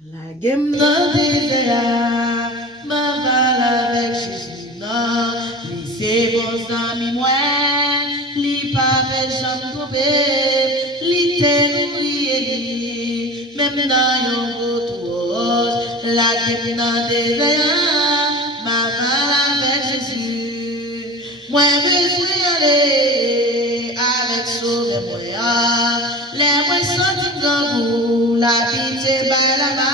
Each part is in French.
La game dans désert, ma val avec Jésus, non. Li c'est bon ami moi, li pas jamais trompé, li te nourri li, même dans yon retour, la game dans désert, ma val avec Jésus. Moi besoin aller avec sauver moi, les moi senti grand goût, la pitié by la main,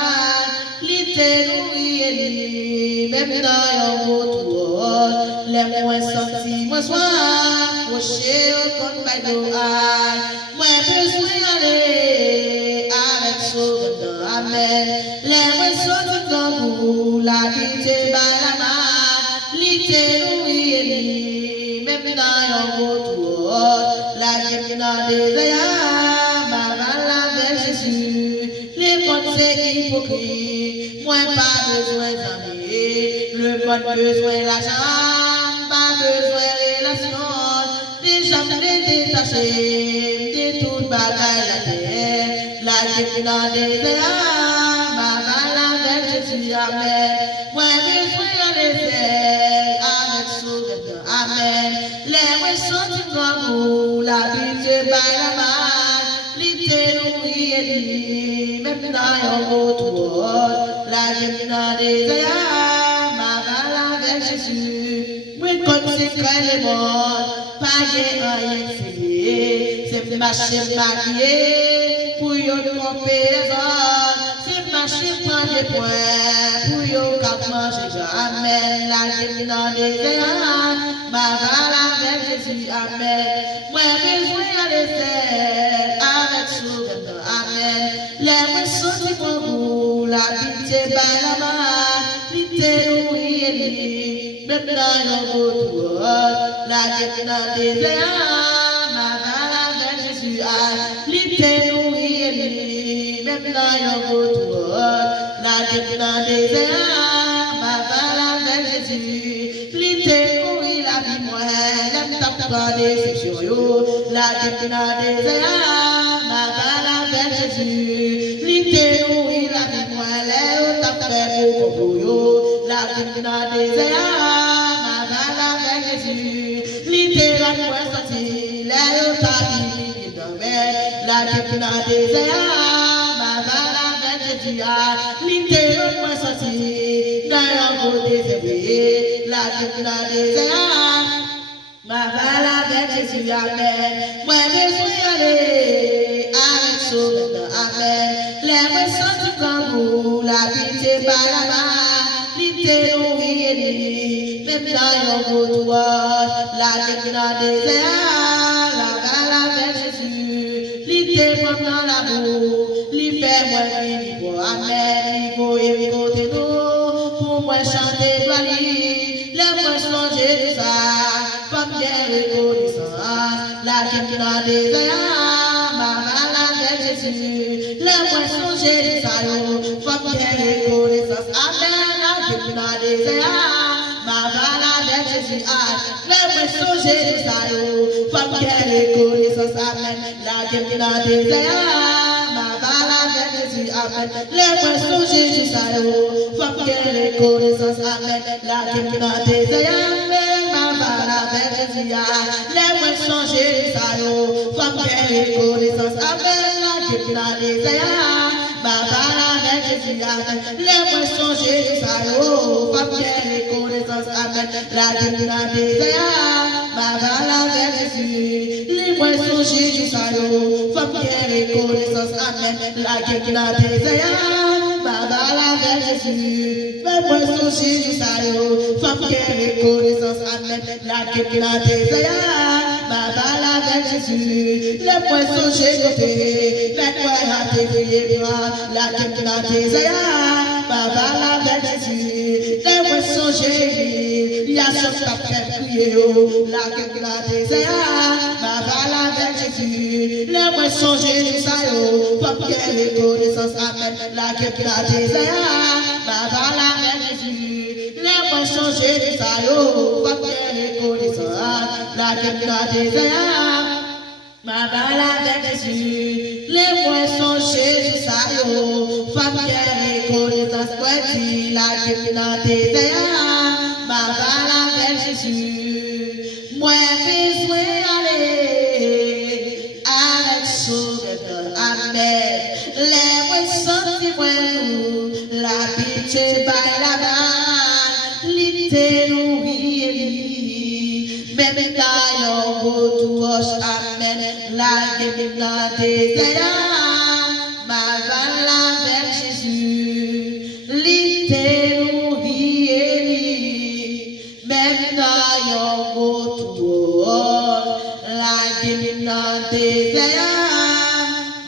li te nourri li, même dans yon retour, les moi senti moi soif, proché au compte by no eye, moi besoin aller avec sauver amen, les moi senti grand goût, la pitié by la main, li te nourri li, même dans yon retour, la gueule dans des ma val avec Jésus, les mots c'est hypocrite, moi pas besoin d'amis, le monde besoin l'argent, pas besoin relation, déjà me détacher de toute bagaille la terre, la gueule dans des ma val avec Jésus, amen, moi besoin aller faire avec sourire, amen, les mots sont du grand la pitié by la main, li te nourri li, même dans yon retour, la gueule dans des ma val avec Jésus, moi conséquent les mondes, pas rien fait, c'est marcher maquillé, pour yon tromper les autres, c'est marcher prendre des points, pour yon cap manger, amen, la gueule dans des ma val avec Jésus, amen. Moi, besoin aller faire avec sourire, amen. Les moi sont du bon goût, la pitié by la main, li te nourri li, même dans yon retour, la gueule dans des ma val avec Jésus, li te nourri li, même dans yon retour, la gueule dans des ma val avec Jésus, li te nourri la vie moi, l'aime t'apprendre déception yo, la gueule dans des ma val avec Jésus, li te nourri la vie moi, l'aime t'apprendre pour yo, la gueule dans des ma val avec Jésus, li te la moi sorti, l'aime t'apprendre dans la gueule dans des ma val avec Jésus, li te la moi sorti, dans un beau désert, la gueule dans des ma val avec Jésus, amen. Moi, besoin aller avec sauver, amen. Les moi sont du bambou, la pitié par la main, li te nourri li, même dans yon retour, la gueule dans des la val avec Jésus, li te prend dans l'amour, li fait moi vivre pour amen, li voye côté nous, pour moi chanter gloire, les moi changer de ça. La gueule dans des ma val avec Jésus, les moi songer de ça yo, faut bien reconnaissance, amen, la gueule dans des ma val avec Jésus, les moi songer de ça yo, faut bien reconnaissance, amen, la gueule dans des ma val avec Jésus, amen, les moi songer de ça yo, faut bien reconnaissance, amen, la gueule dans des ma val avec Jésus, les moi changer ça yo, faut bien reconnaissance, amen, la gueule dans des ma val avec Jésus, les moi changer ça yo, faut bien reconnaissance, amen, la gueule dans des ma val avec Jésus, les moi changer ça yo, faut bien reconnaissance, amen, la gueule dans des ma val avec Jésus, les moi changer ça yo, faut bien reconnaissance, amen, la gueule dans des ma val avec Jésus, les poissons j'ai côté, les poissons à tes filles, la gueule dans tes ma val avec Jésus, les poissons j'ai il y a ce qui t'a fait crier, la gueule dans tes ma val avec Jésus, les poissons j'ai ça, faut bien reconnaissance, amen, la gueule dans tes ma val avec Jésus, les poissons j'ai ça, faut bien reconnaissance, la gueule dans tes ma val avec Jésus, les poissons chez Jésus, femme qui dans tes ma vala avec Jésus. Moi, besoin aller avec Sauveur. Amen. Les moi sentis moi la pitié by la balle. L'ité nourrit. Même d'ailleurs, go to us. Amen. La gueule dans tes ma vala avec Jésus. L'ité nourrit. Même d'ailleurs, go to us. La gueule dans tes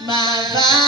ma vala